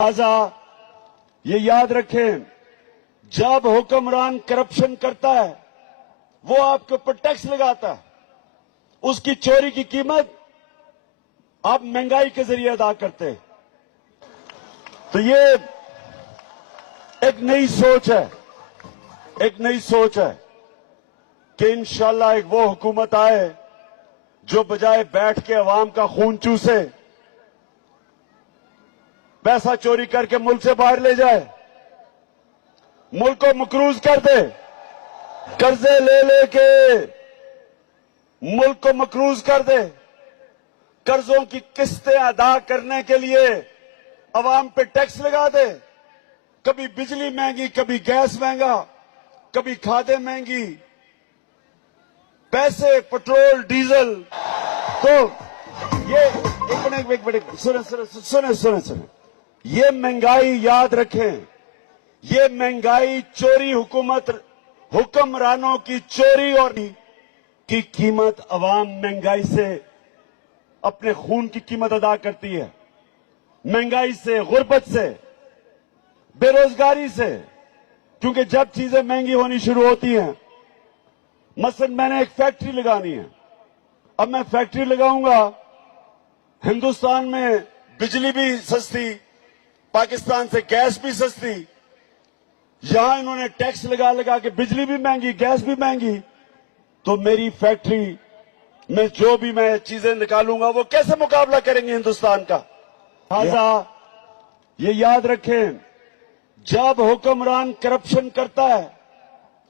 لہذا یہ یاد رکھیں، جب حکمران کرپشن کرتا ہے وہ آپ کے اوپر ٹیکس لگاتا ہے، اس کی چوری کی قیمت آپ مہنگائی کے ذریعے ادا کرتے ہیں۔ تو یہ ایک نئی سوچ ہے، ایک نئی سوچ ہے کہ انشاءاللہ ایک وہ حکومت آئے جو بجائے بیٹھ کے عوام کا خون چوسے، پیسہ چوری کر کے ملک سے باہر لے جائے، ملک کو مقروض کر دے، قرضے لے لے کے ملک کو مقروض کر دے، قرضوں کی قسطیں ادا کرنے کے لیے عوام پہ ٹیکس لگا دے، کبھی بجلی مہنگی، کبھی گیس مہنگا، کبھی کھادیں مہنگی، پیسے پٹرول ڈیزل۔ تو یہ ایک منٹ سنیں، یہ مہنگائی یاد رکھیں، یہ مہنگائی چوری حکمرانوں کی چوری اور کی قیمت عوام مہنگائی سے اپنے خون کی قیمت ادا کرتی ہے، مہنگائی سے، غربت سے، بے روزگاری سے، کیونکہ جب چیزیں مہنگی ہونی شروع ہوتی ہیں، مثلا میں نے ایک فیکٹری لگانی ہے، اب میں فیکٹری لگاؤں گا، ہندوستان میں بجلی بھی سستی، پاکستان سے گیس بھی سستی، یہاں انہوں نے ٹیکس لگا کے بجلی بھی مہنگی، گیس بھی مہنگی، تو میری فیکٹری میں جو بھی میں چیزیں نکالوں گا وہ کیسے مقابلہ کریں گے ہندوستان کا؟ لہذا یہ یاد رکھیں، جب حکمران کرپشن کرتا ہے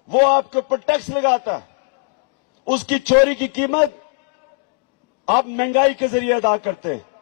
وہ آپ کے اوپر ٹیکس لگاتا ہے، اس کی چوری کی قیمت آپ مہنگائی کے ذریعے ادا کرتے ہیں۔